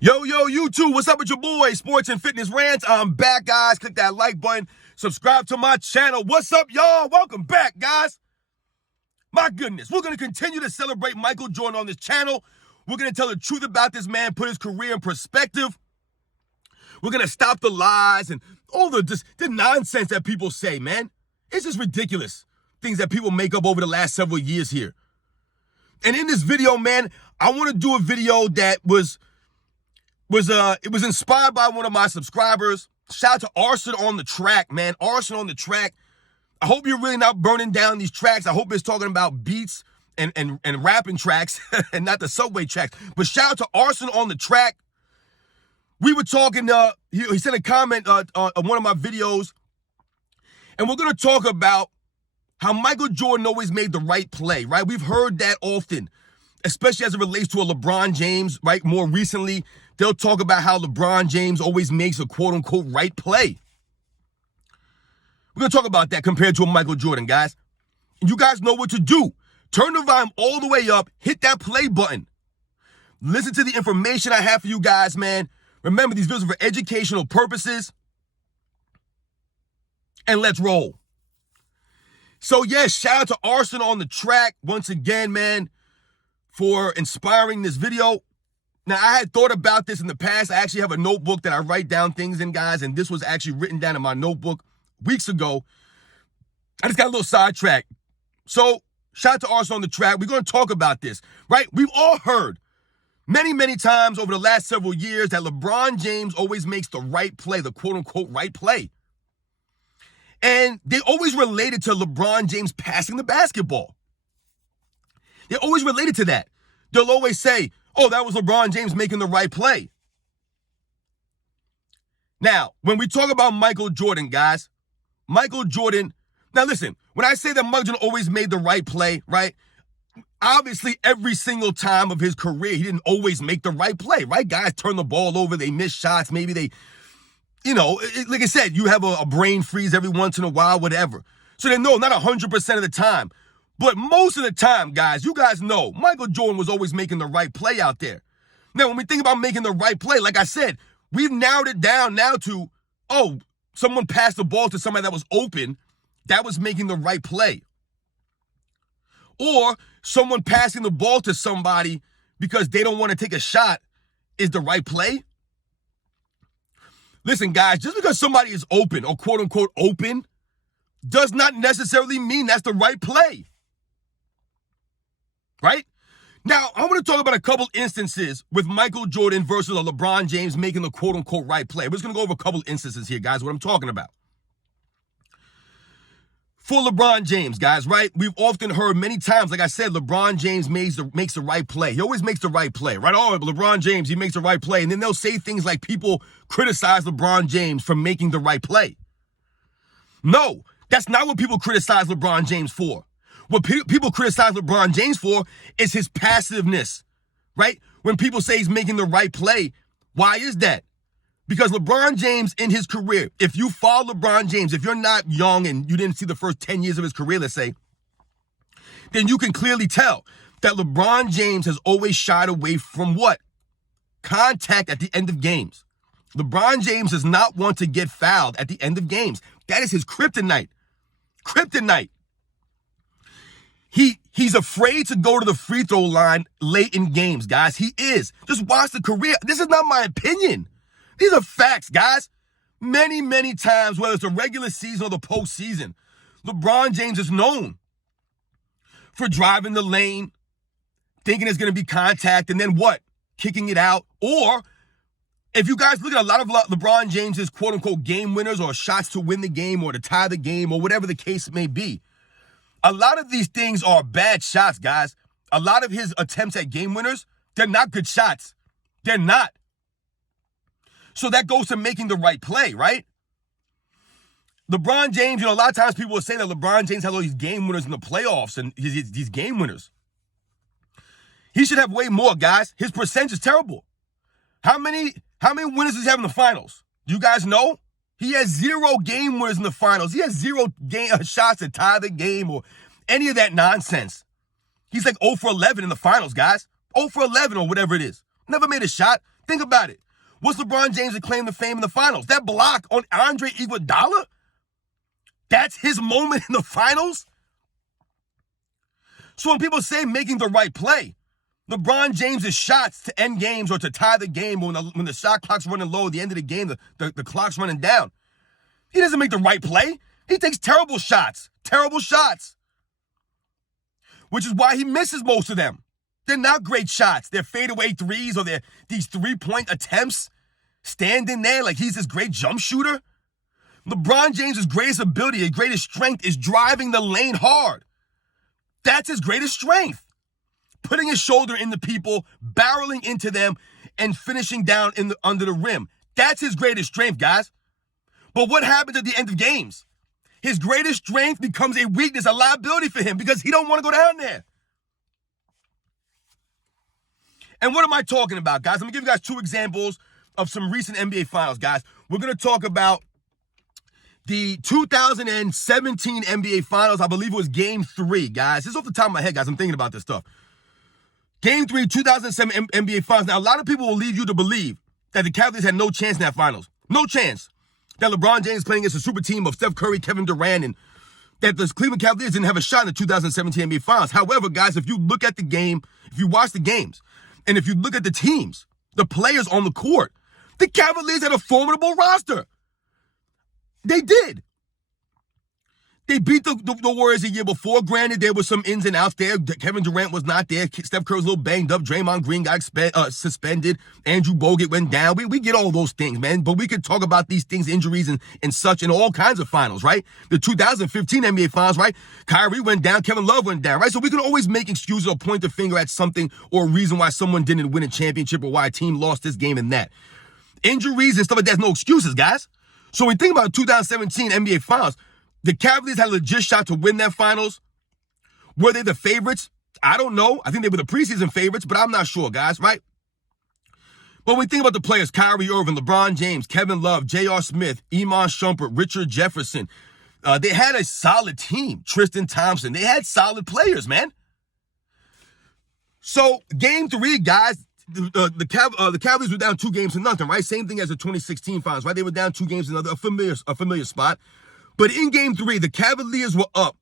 Yo, YouTube, what's up with your boy, Sports and Fitness Rants? I'm back, guys. Click that like button. Subscribe to my channel. What's up, y'all? Welcome back, guys. My goodness, we're going to continue to celebrate Michael Jordan on this channel. We're going to tell the truth about this man, put his career in perspective. We're going to stop the lies and all the nonsense that people say, man. It's just ridiculous, things that people make up over the last several years here. And in this video, man, I want to do a video that was inspired by one of my subscribers. Shout out to Arson on the track, man. Arson on the track. I hope you're really not burning down these tracks. I hope it's talking about beats and rapping tracks and not the subway tracks. But shout out to Arson on the track. We were talking, he sent a comment on one of my videos, and we're going to talk about how Michael Jordan always made the right play, right? We've heard that often, especially as it relates to a LeBron James, right? More recently, they'll talk about how LeBron James always makes a quote-unquote right play. We're going to talk about that compared to a Michael Jordan, guys. And you guys know what to do. Turn the volume all the way up. Hit that play button. Listen to the information I have for you guys, man. Remember, these videos are for educational purposes. And let's roll. So, yes, shout out to Arson on the track once again, man, for inspiring this video. Now, I had thought about this in the past. I actually have a notebook that I write down things in, guys, and this was actually written down in my notebook weeks ago. I just got a little sidetracked. So, shout out to Arson on the track. We're going to talk about this, right? We've all heard many times over the last several years that LeBron James always makes the right play, the quote-unquote right play. And they always related to LeBron James passing the basketball. They always related to that. They'll always say, oh, that was LeBron James making the right play. Now, when we talk about Michael Jordan, guys, Michael Jordan, now listen, when I say that Michael Jordan always made the right play, right? Obviously, every single time of his career, he didn't always make the right play, right? Guys turn the ball over, they miss shots, maybe they, like I said, you have a brain freeze every once in a while, whatever. So then, no, not 100% of the time. But most of the time, guys, you guys know, Michael Jordan was always making the right play out there. Now, when we think about making the right play, like I said, we've narrowed it down now to, oh, someone passed the ball to somebody that was open, that was making the right play. Or someone passing the ball to somebody because they don't want to take a shot is the right play. Listen, guys, just because somebody is open or quote-unquote open does not necessarily mean that's the right play. Right? Now, I want to talk about a couple instances with Michael Jordan versus a LeBron James making the quote-unquote right play. We're just going to go over a couple instances here, guys, what I'm talking about. For LeBron James, guys, right? We've often heard many times, like I said, LeBron James makes the right play. He always makes the right play, right? Oh, LeBron James, he makes the right play. And then they'll say things like people criticize LeBron James for making the right play. No, that's not what people criticize LeBron James for. What people criticize LeBron James for is his passiveness, right? When people say he's making the right play, why is that? Because LeBron James in his career, if you follow LeBron James, if you're not young and you didn't see the first 10 years of his career, let's say, then you can clearly tell that LeBron James has always shied away from what? Contact at the end of games. LeBron James does not want to get fouled at the end of games. That is his kryptonite. Kryptonite. He's afraid to go to the free throw line late in games, guys. He is. Just watch the career. This is not my opinion. These are facts, guys. Many times, whether it's the regular season or the postseason, LeBron James is known for driving the lane, thinking it's going to be contact, and then what? Kicking it out. Or if you guys look at a lot of LeBron James's quote-unquote game winners or shots to win the game or to tie the game or whatever the case may be, a lot of these things are bad shots, guys. A lot of his attempts at game winners, they're not good shots. They're not. So that goes to making the right play, right? LeBron James, a lot of times people will say that LeBron James has all these game winners in the playoffs and these game winners. He should have way more, guys. His percentage is terrible. How many winners does he have in the finals? Do you guys know? He has 0 game winners in the finals. He has 0 shots to tie the game or any of that nonsense. He's like 0 for 11 in the finals, guys. 0 for 11 or whatever it is. Never made a shot. Think about it. What's LeBron James' claim to fame in the finals? That block on Andre Iguodala? That's his moment in the finals? So when people say making the right play, LeBron James' shots to end games or to tie the game when the shot clock's running low at the end of the game, the clock's running down, he doesn't make the right play. He takes terrible shots, which is why he misses most of them. They're not great shots. They're fadeaway threes or they're these three-point attempts, standing there like he's this great jump shooter. LeBron James' greatest ability, his greatest strength is driving the lane hard. That's his greatest strength. Putting his shoulder into people, barreling into them, and finishing down under the rim. That's his greatest strength, guys. But what happens at the end of games? His greatest strength becomes a weakness, a liability for him because he don't want to go down there. And what am I talking about, guys? I'm going to give you guys two examples of some recent NBA Finals, guys. We're going to talk about the 2017 NBA Finals. I believe it was Game 3, guys. This is off the top of my head, guys. I'm thinking about this stuff. Game 3, 2007 NBA Finals. Now, a lot of people will lead you to believe that the Cavaliers had no chance in that Finals. No chance. That LeBron James playing against a super team of Steph Curry, Kevin Durant, and that the Cleveland Cavaliers didn't have a shot in the 2017 NBA Finals. However, guys, if you look at the game, if you watch the games, and if you look at the teams, the players on the court, the Cavaliers had a formidable roster. They did. They beat the Warriors a year before. Granted, there were some ins and outs there. Kevin Durant was not there. Steph Curry was a little banged up. Draymond Green got suspended. Andrew Bogut went down. We get all those things, man. But we could talk about these things, injuries and such, in all kinds of finals, right? The 2015 NBA Finals, right? Kyrie went down. Kevin Love went down, right? So we can always make excuses or point the finger at something or a reason why someone didn't win a championship or why a team lost this game and that. Injuries and stuff like that, no excuses, guys. So when we think about 2017 NBA Finals, the Cavaliers had a legit shot to win that finals. Were they the favorites? I don't know. I think they were the preseason favorites, but I'm not sure, guys, right? But when we think about the players, Kyrie Irving, LeBron James, Kevin Love, J.R. Smith, Iman Shumpert, Richard Jefferson, they had a solid team. Tristan Thompson. They had solid players, man. So Game 3, guys, the Cavaliers were down 2-0, right? Same thing as the 2016 finals, right? They were down 2 games, a familiar spot. But in Game 3, the Cavaliers were up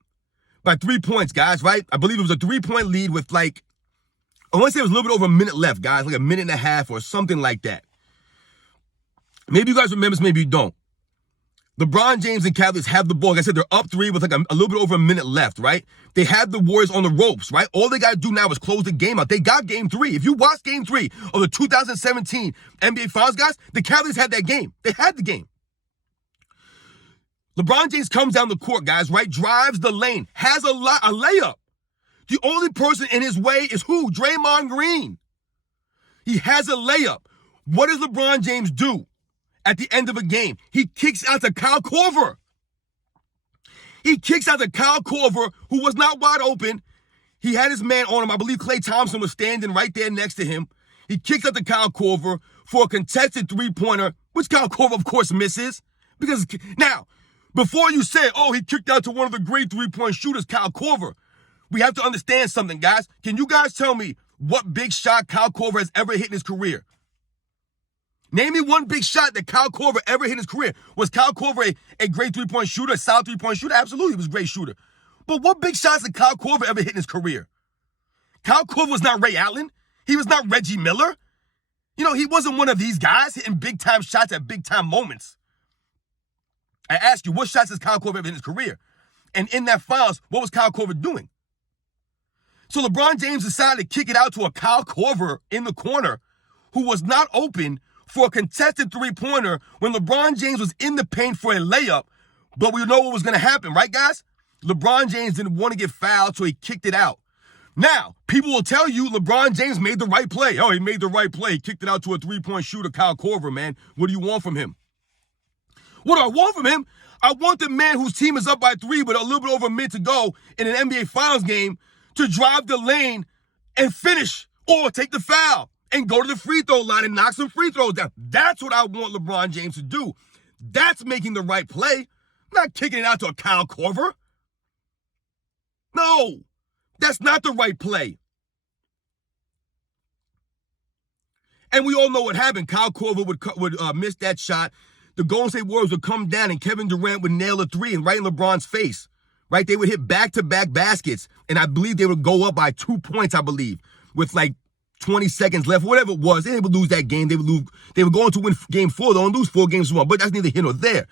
by 3 points, guys, right? I believe it was a 3-point lead with I want to say it was a little bit over a minute left, guys, like a minute and a half or something like that. Maybe you guys remember this, maybe you don't. LeBron James and Cavaliers have the ball. Like I said, they're up 3 with a little bit over a minute left, right? They have the Warriors on the ropes, right? All they got to do now is close the game out. They got Game 3. If you watch Game 3 of the 2017 NBA Finals, guys, the Cavaliers had that game. They had the game. LeBron James comes down the court, guys, right? Drives the lane, has a layup. The only person in his way is who? Draymond Green. He has a layup. What does LeBron James do at the end of a game? He kicks out to Kyle Korver. He kicks out to Kyle Korver, who was not wide open. He had his man on him. I believe Klay Thompson was standing right there next to him. He kicks out to Kyle Korver for a contested three-pointer, which Kyle Korver, of course, misses. Because now, before you say, oh, he kicked out to one of the great three-point shooters, Kyle Korver, we have to understand something, guys. Can you guys tell me what big shot Kyle Korver has ever hit in his career? Name me one big shot that Kyle Korver ever hit in his career. Was Kyle Korver a great three-point shooter, a solid three-point shooter? Absolutely, he was a great shooter. But what big shots did Kyle Korver ever hit in his career? Kyle Korver was not Ray Allen. He was not Reggie Miller. You know, he wasn't one of these guys hitting big-time shots at big-time moments. I ask you, what shots has Kyle Korver ever hit in his career? And in that finals, what was Kyle Korver doing? So LeBron James decided to kick it out to a Kyle Korver in the corner who was not open for a contested three-pointer when LeBron James was in the paint for a layup. But we know what was going to happen, right, guys? LeBron James didn't want to get fouled, so he kicked it out. Now, people will tell you LeBron James made the right play. Oh, he made the right play. He kicked it out to a three-point shooter, Kyle Korver, man. What do you want from him? What do I want from him? I want the man whose team is up by 3 with a little bit over a minute to go in an NBA Finals game to drive the lane and finish or take the foul and go to the free throw line and knock some free throws down. That's what I want LeBron James to do. That's making the right play, not kicking it out to a Kyle Korver. No, that's not the right play. And we all know what happened. Kyle Korver would miss that shot. The Golden State Warriors would come down, and Kevin Durant would nail a three and right in LeBron's face. Right? They would hit back-to-back baskets, and I believe they would go up by 2 points, I believe, with like 20 seconds left, whatever it was. They would lose that game. They would go on to win game 4, though, and lose 4 games to 1, but that's neither here nor there.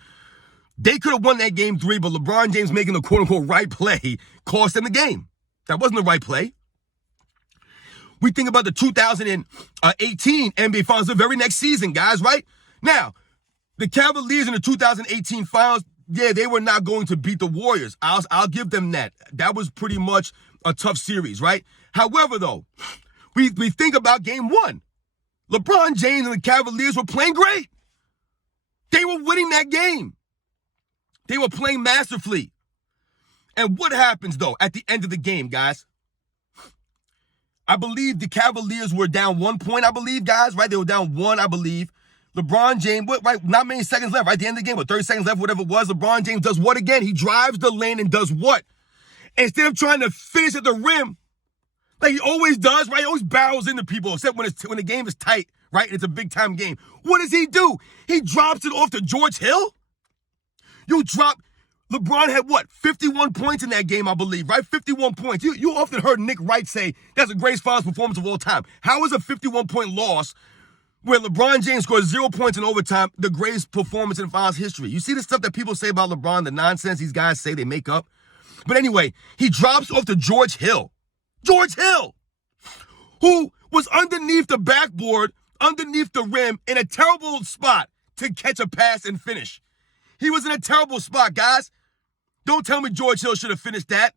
They could have won that game 3, but LeBron James making the quote-unquote right play cost them the game. That wasn't the right play. We think about the 2018 NBA Finals, the very next season, guys, right? Now, the Cavaliers in the 2018 Finals, yeah, they were not going to beat the Warriors. I'll give them that. That was pretty much a tough series, right? However, though, we think about game 1. LeBron James and the Cavaliers were playing great. They were winning that game. They were playing masterfully. And what happens, though, at the end of the game, guys? I believe the Cavaliers were down 1 point, I believe, guys, right? They were down 1, I believe. LeBron James, right? Not many seconds left, right? At the end of the game, with 30 seconds left, whatever it was, LeBron James does what again? He drives the lane and does what? Instead of trying to finish at the rim, like he always does, right? He always barrels into people, except when the game is tight, right? It's a big-time game. What does he do? He drops it off to George Hill? LeBron had what? 51 points in that game, I believe, right? 51 points. You often heard Nick Wright say that's the greatest finals performance of all time. How is a 51-point loss where LeBron James scores 0 points in overtime the greatest performance in finals history? You see the stuff that people say about LeBron, the nonsense these guys say they make up? But anyway, he drops off to George Hill. George Hill, who was underneath the backboard, underneath the rim, in a terrible spot to catch a pass and finish. He was in a terrible spot, guys. Don't tell me George Hill should have finished that.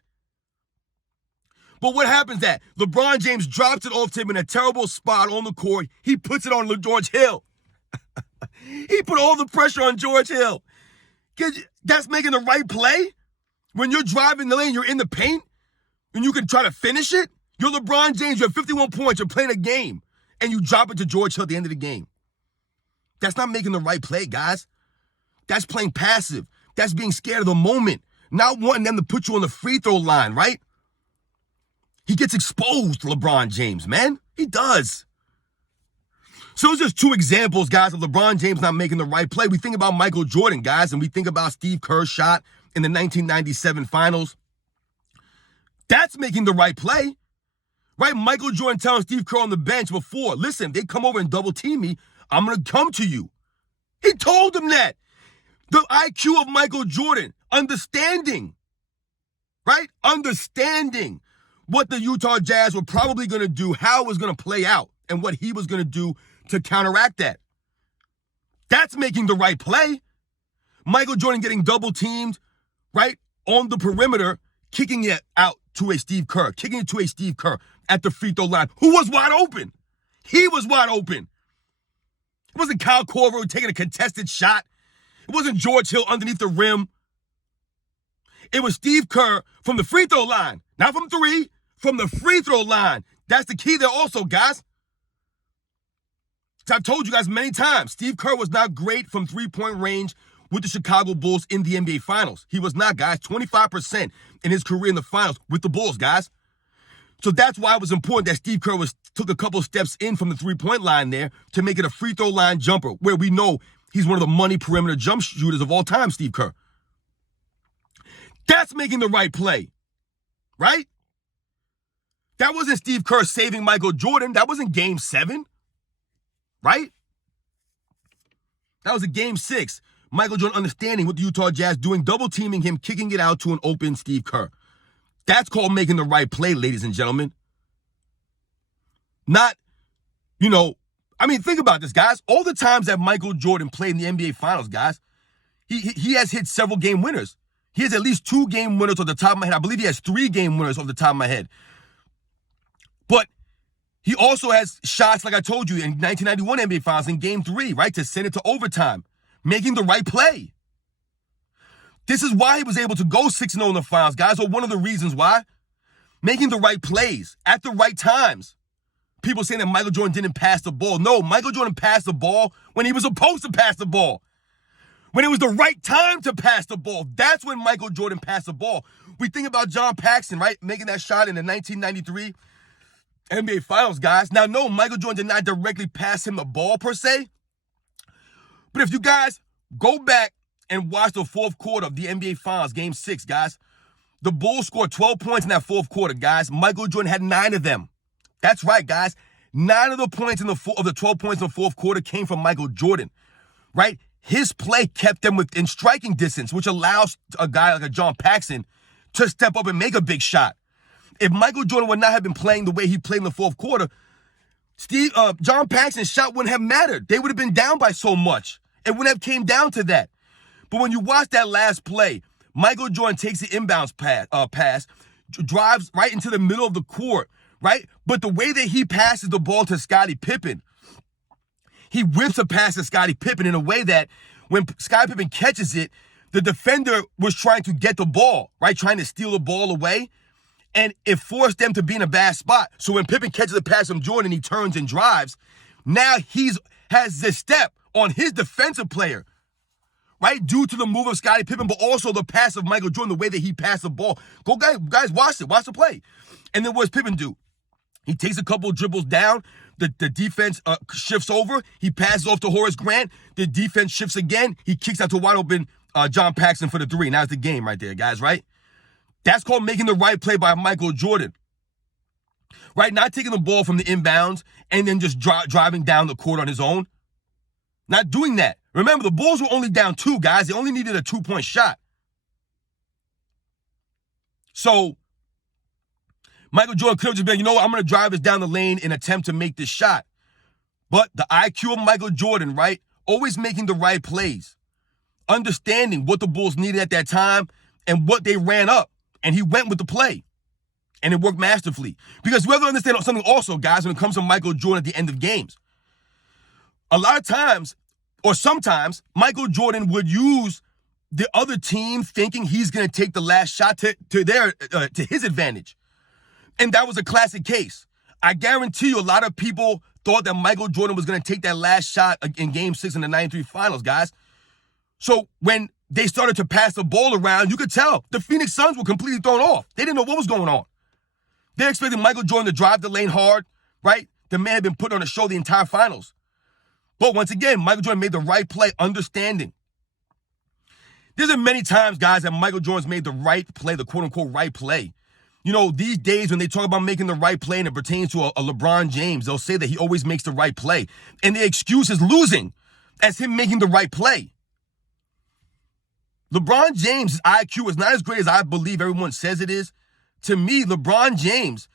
But what happens that LeBron James drops it off to him in a terrible spot on the court. He puts it on George Hill. He put all the pressure on George Hill. That's making the right play? When you're driving the lane, you're in the paint, and you can try to finish it? You're LeBron James, you have 51 points, you're playing a game, and you drop it to George Hill at the end of the game. That's not making the right play, guys. That's playing passive. That's being scared of the moment. Not wanting them to put you on the free throw line, right? He gets exposed, LeBron James, man. He does. So it's just 2 examples, guys, of LeBron James not making the right play. We think about Michael Jordan, guys, and we think about Steve Kerr's shot in the 1997 Finals. That's making the right play, right? Michael Jordan telling Steve Kerr on the bench before, listen, they come over and double team me, I'm going to come to you. He told him that. The IQ of Michael Jordan, understanding, right? Understanding what the Utah Jazz were probably going to do, how it was going to play out, and what he was going to do to counteract that. That's making the right play. Michael Jordan getting double teamed, right, on the perimeter, kicking it out to a Steve Kerr, kicking it to a Steve Kerr at the free throw line, who was wide open. He was wide open. It wasn't Kyle Korver taking a contested shot. It wasn't George Hill underneath the rim. It was Steve Kerr from the free throw line. Not from 3, from the free throw line. That's the key there also, guys. I've told you guys many times, Steve Kerr was not great from 3-point range with the Chicago Bulls in the NBA Finals. He was not, guys. 25% in his career in the Finals with the Bulls, guys. So that's why it was important that Steve Kerr took a couple steps in from the 3-point line there to make it a free throw line jumper, where we know he's one of the money perimeter jump shooters of all time, Steve Kerr. That's making the right play, right? That wasn't Steve Kerr saving Michael Jordan. That wasn't Game 7, right? That was a Game 6. Michael Jordan understanding what the Utah Jazz doing, double teaming him, kicking it out to an open Steve Kerr. That's called making the right play, ladies and gentlemen. Not, think about this, guys. All the times that Michael Jordan played in the NBA Finals, guys, he has hit several game winners. He has at least 2 game winners off the top of my head. I believe he has 3 game winners off the top of my head. But he also has shots, like I told you, in 1991 NBA Finals in Game 3, right, to send it to overtime, making the right play. This is why he was able to go 6-0 in the Finals, guys, or one of the reasons why. Making the right plays at the right times. People saying that Michael Jordan didn't pass the ball. No, Michael Jordan passed the ball when he was supposed to pass the ball. When it was the right time to pass the ball. That's when Michael Jordan passed the ball. We think about John Paxson, right, making that shot in the 1993 NBA Finals, guys. Now, no, Michael Jordan did not directly pass him the ball per se. But if you guys go back and watch the fourth quarter of the NBA Finals, Game 6, guys, the Bulls scored 12 points in that fourth quarter, guys. Michael Jordan had 9 of them. That's right, guys. 9 of the points of the 12 points in the fourth quarter came from Michael Jordan, right? His play kept them within striking distance, which allows a guy like a John Paxson to step up and make a big shot. If Michael Jordan would not have been playing the way he played in the fourth quarter, John Paxson's shot wouldn't have mattered. They would have been down by so much. It wouldn't have came down to that. But when you watch that last play, Michael Jordan takes the inbounds pass, drives right into the middle of the court, right? But the way that he passes the ball to Scottie Pippen, he whips a pass to Scottie Pippen in a way that when Scottie Pippen catches it, the defender was trying to get the ball, right? Trying to steal the ball away. And it forced them to be in a bad spot. So when Pippen catches a pass from Jordan, he turns and drives. Now has this step on his defensive player, right? Due to the move of Scottie Pippen, but also the pass of Michael Jordan, the way that he passed the ball. Go, guys, watch it. Watch the play. And then what does Pippen do? He takes a couple of dribbles down. The defense shifts over. He passes off to Horace Grant. The defense shifts again. He kicks out to wide open John Paxson for the 3. Now it's the game right there, guys, right? That's called making the right play by Michael Jordan, right? Not taking the ball from the inbounds and then just driving down the court on his own. Not doing that. Remember, the Bulls were only down 2, guys. They only needed a 2-point shot. So Michael Jordan could have just been, you know what, I'm going to drive this down the lane and attempt to make this shot. But the IQ of Michael Jordan, right? Always making the right plays. Understanding what the Bulls needed at that time and what they ran up. And he went with the play. And it worked masterfully. Because you have to understand something also, guys, when it comes to Michael Jordan at the end of games. A lot of times, or sometimes, Michael Jordan would use the other team thinking he's going to take the last shot to his advantage. And that was a classic case. I guarantee you a lot of people thought that Michael Jordan was going to take that last shot in Game 6 in the 93 Finals, guys. So when they started to pass the ball around, you could tell the Phoenix Suns were completely thrown off. They didn't know what was going on. They expected Michael Jordan to drive the lane hard, right? The man had been put on a show the entire finals. But once again, Michael Jordan made the right play, understanding. There's been many times, guys, that Michael Jordan's made the right play, the quote-unquote right play. You know, these days when they talk about making the right play and it pertains to a LeBron James, they'll say that he always makes the right play. And the excuse is losing as him making the right play. LeBron James' IQ is not as great as I believe everyone says it is. To me, LeBron James,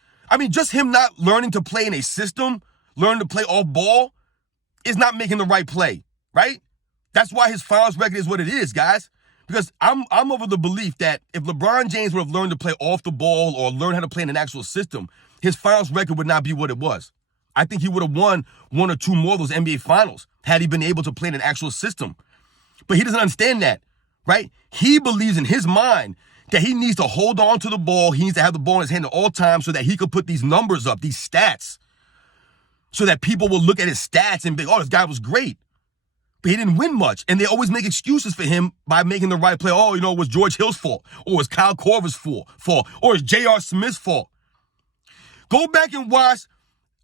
just him not learning to play in a system, learning to play off ball, is not making the right play, right? That's why his finals record is what it is, guys. Because I'm of the belief that if LeBron James would have learned to play off the ball or learn how to play in an actual system, his finals record would not be what it was. I think he would have won 1 or 2 more of those NBA finals had he been able to play in an actual system. But he doesn't understand that. Right? He believes in his mind that he needs to hold on to the ball. He needs to have the ball in his hand at all times so that he could put these numbers up, these stats, so that people will look at his stats and be, oh, this guy was great. But he didn't win much. And they always make excuses for him by making the right play. Oh, it was George Hill's fault, or it was Kyle Korver's fault, or it's J.R. Smith's fault. Go back and watch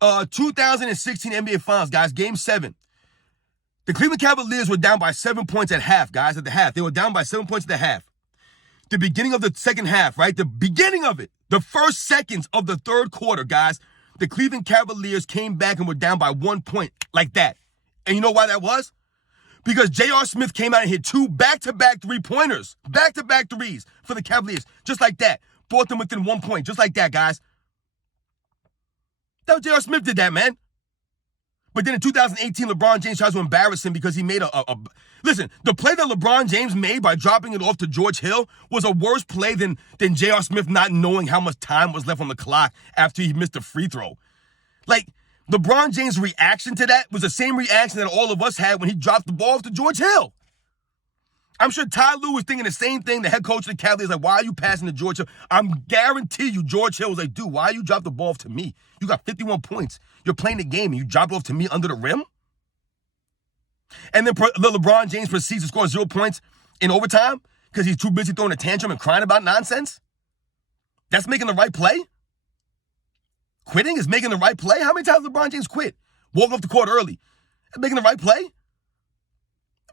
2016 NBA Finals, guys, Game 7. The Cleveland Cavaliers were down by 7 points at half, guys, at the half. They were down by 7 points at the half. The beginning of the second half, right? The beginning of it, the first seconds of the third quarter, guys, the Cleveland Cavaliers came back and were down by 1 point like that. And you know why that was? Because J.R. Smith came out and hit 2 back-to-back three-pointers, back-to-back threes for the Cavaliers, just like that. Brought them within 1 point, just like that, guys. That was J.R. Smith did that, man. But then in 2018, LeBron James tries to embarrass him because he made listen, the play that LeBron James made by dropping it off to George Hill was a worse play than J.R. Smith not knowing how much time was left on the clock after he missed a free throw. Like, LeBron James' reaction to that was the same reaction that all of us had when he dropped the ball off to George Hill. I'm sure Ty Lue was thinking the same thing. The head coach of the Cavaliers, like, why are you passing to George Hill? I'm guarantee you, George Hill was like, dude, why you drop the ball off to me? You got 51 points. You're playing the game and you drop it off to me under the rim? And then LeBron James proceeds to score 0 points in overtime because he's too busy throwing a tantrum and crying about nonsense? That's making the right play? Quitting is making the right play. How many times did LeBron James quit? Walk off the court early. Making the right play?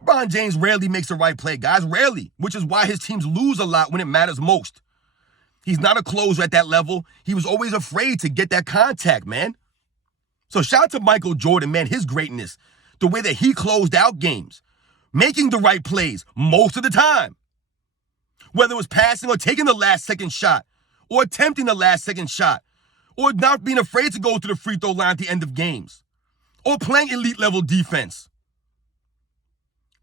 LeBron James rarely makes the right play, guys. Rarely. Which is why his teams lose a lot when it matters most. He's not a closer at that level. He was always afraid to get that contact, man. So shout out to Michael Jordan, man. His greatness. The way that he closed out games. Making the right plays most of the time. Whether it was passing or taking the last second shot. Or attempting the last second shot. Or not being afraid to go to the free throw line at the end of games. Or playing elite level defense.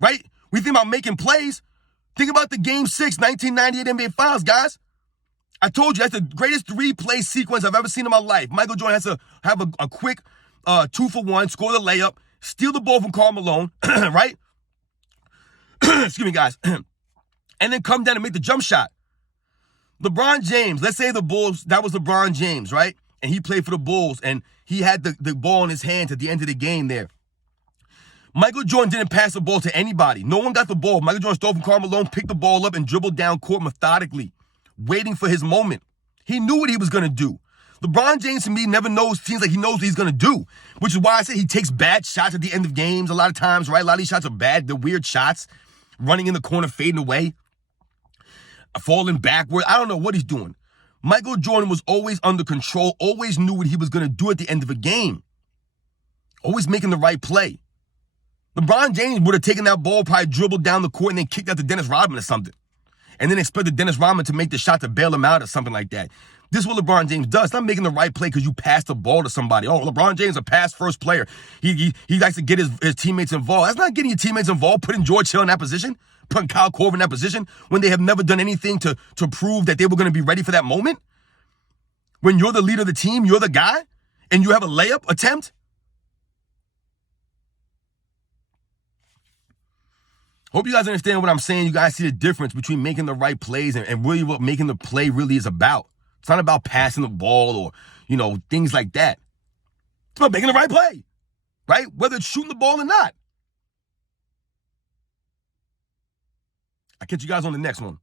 Right? We think about making plays. Think about the Game 6, 1998 NBA Finals, guys. I told you, that's the greatest 3-play sequence I've ever seen in my life. Michael Jordan has to have a quick 2-for-1, score the layup, steal the ball from Karl Malone, right? Excuse me, guys. And then come down and make the jump shot. LeBron James, let's say the Bulls, that was LeBron James, right? And he played for the Bulls, and he had the ball in his hands at the end of the game there. Michael Jordan didn't pass the ball to anybody. No one got the ball. Michael Jordan stole from Karl Malone, picked the ball up, and dribbled down court methodically, waiting for his moment. He knew what he was going to do. LeBron James, to me, seems like he knows what he's going to do, which is why I say he takes bad shots at the end of games a lot of times, right? A lot of these shots are bad. They're weird shots, running in the corner, fading away, falling backward. I don't know what he's doing. Michael Jordan was always under control, always knew what he was going to do at the end of a game, always making the right play. LeBron James would have taken that ball, probably dribbled down the court, and then kicked out to Dennis Rodman or something. And then expected Dennis Rodman to make the shot to bail him out or something like that. This is what LeBron James does. It's not making the right play because you passed the ball to somebody. Oh, LeBron James is a pass-first player. He likes to get his teammates involved. That's not getting your teammates involved, putting George Hill in that position, putting Kyle Korver in that position when they have never done anything to prove that they were going to be ready for that moment. When you're the leader of the team, you're the guy, and you have a layup attempt. Hope you guys understand what I'm saying. You guys see the difference between making the right plays and really what making the play really is about. It's not about passing the ball or, things like that. It's about making the right play, right? Whether it's shooting the ball or not. I'll catch you guys on the next one.